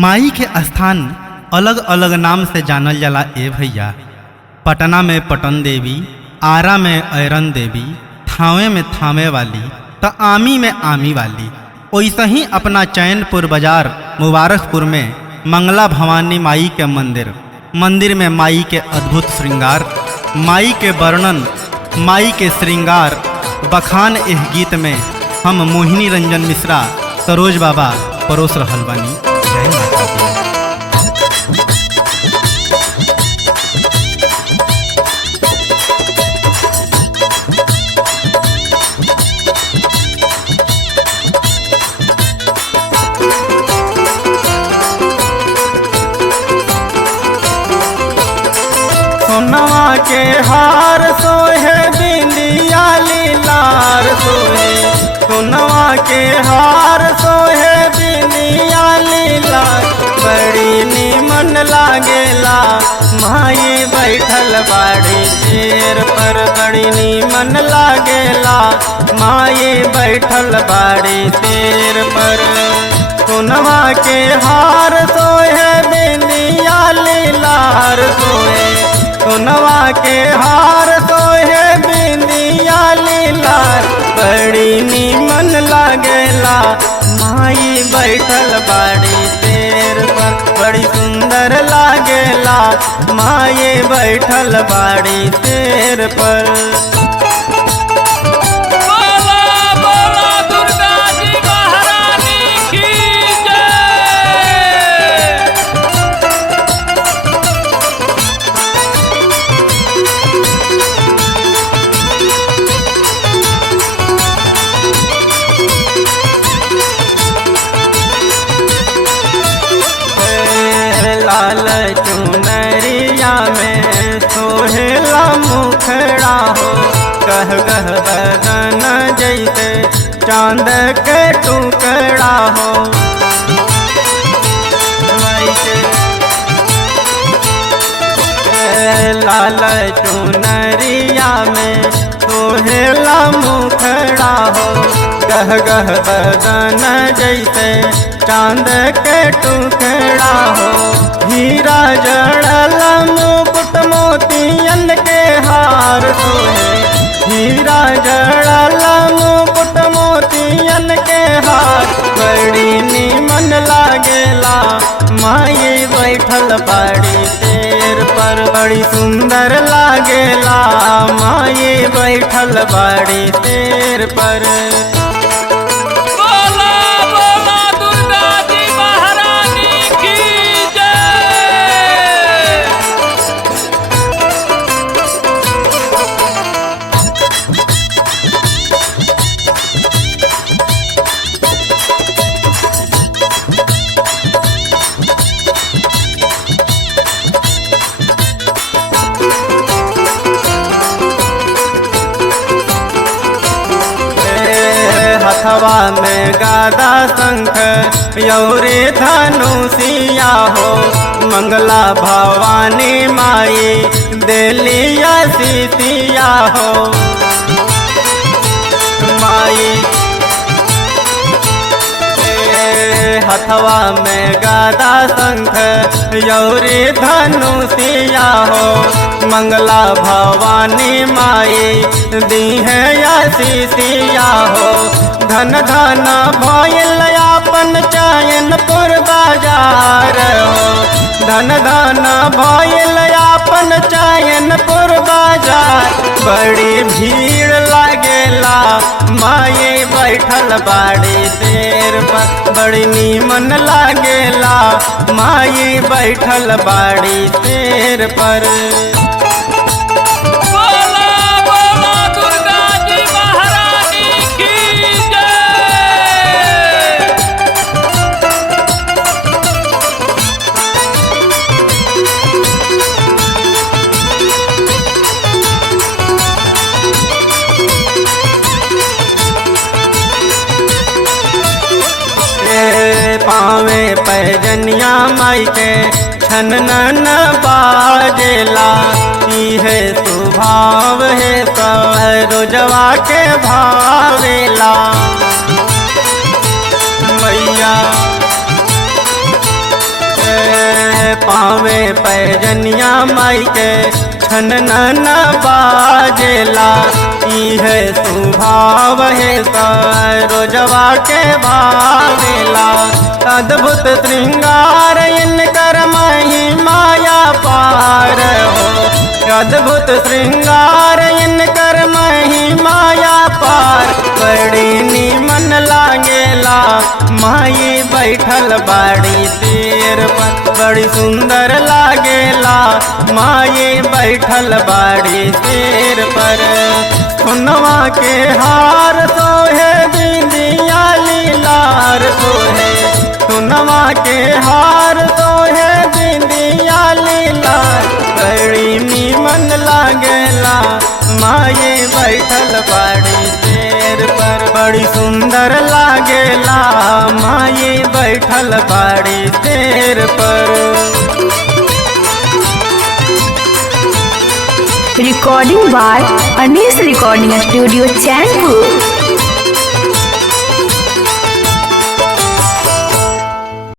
माई के स्थान अलग अलग नाम से जानल जाला ए भैया। पटना में पटन देवी, आरा में ऐरन देवी, थावे में थावे वाली, तो आमी में आमी वाली। वैसे ही अपना चैनपुर बाजार मुबारकपुर में मंगला भवानी माई के मंदिर में माई के अद्भुत श्रृंगार, माई के वर्णन, माई के श्रृंगार बखान इस गीत में हम मोहिनी रंजन मिश्रा सरोज बाबा परोस रहल बानी। जय माता दी। सोनवा के हार सोहे बिंदिया लीलार सोहे, सोनवा के हार सोहे बिंदिया लीलार। बड़ी नीमन लागेला माई बैठल बाड़ी शेर पर, बड़ी नीमन लागेला माई बैठल बाड़ी शेर पर। सोनवा के हार सोहे बिंदिया लीलार सोहे, सोनवा के हार सोहे बिंदिया लीलार। बड़ी नीमन लागेला माई बैठल बाड़ी शेर पर, बड़ी सुंदर लागेला माई बैठल बाड़ी शेर पर। लाल चुनरिया में सोहेला मुखड़ा हो, कह गह बदन जैसे चांद के टुकड़ा हो। लाल चुनरिया में सोहेला मुखड़ा हो, गह गह बदन जैसे चांद के टुकड़ा हो। हीरा जड़ल मुकुट मोतियन के हार सोहे, हीरा जड़ल मुकुट मोतियन के हार। बड़ी नीमन लागेला माई बैठल बाड़ी शेर पर, बड़ी सुंदर लागेला माई बैठल बाड़ी शेर पर। हथवा में गादा शंख यौरे धनुषिया हो, मंगला भवानी माई देलिया सीतिया हो। माई हथवा में गादा शंख यौरे धनुषिया हो, मंगला भवानी माई दी है आशीषिया हो। धन धन भइल आपन चैनपुर बाजार हो, धन धन भइल आपन चैनपुर बाजार। बड़ी भीड़ लागेला माई बैठल बाड़ी शेर पर, बड़ी नीमन लागेला माई बैठल बाड़ी शेर पर। पावे पैजनिया माई के छनन बाजेला, है स्वभाव है रोजवा के भावेला। मैया पावे पैजनिया माई के छन न बाजेला इहे स्वभाव है रोजवा के भावेला अद्भुत श्रृंगार इनकर महिमाया पार हो अद्भुत श्रृंगार इनकर महिमाया पार बड़ी नीमन लागेला माई बैठल बाड़ी शेर पर बड़ी सुंदर लागेला माई बैठल बाड़ी शेर पर सुनवा के हार सोहे बिंदिया लीलार सोहे सुनवा के हार सोहे बिंदिया लीलार बड़ी नीमन लागेला माई बैठल बाड़ी शेर पर बड़ी सुंदर लागेला माई बैठल बाड़ी शेर पर। Recording by Anees recording studio Chainpur.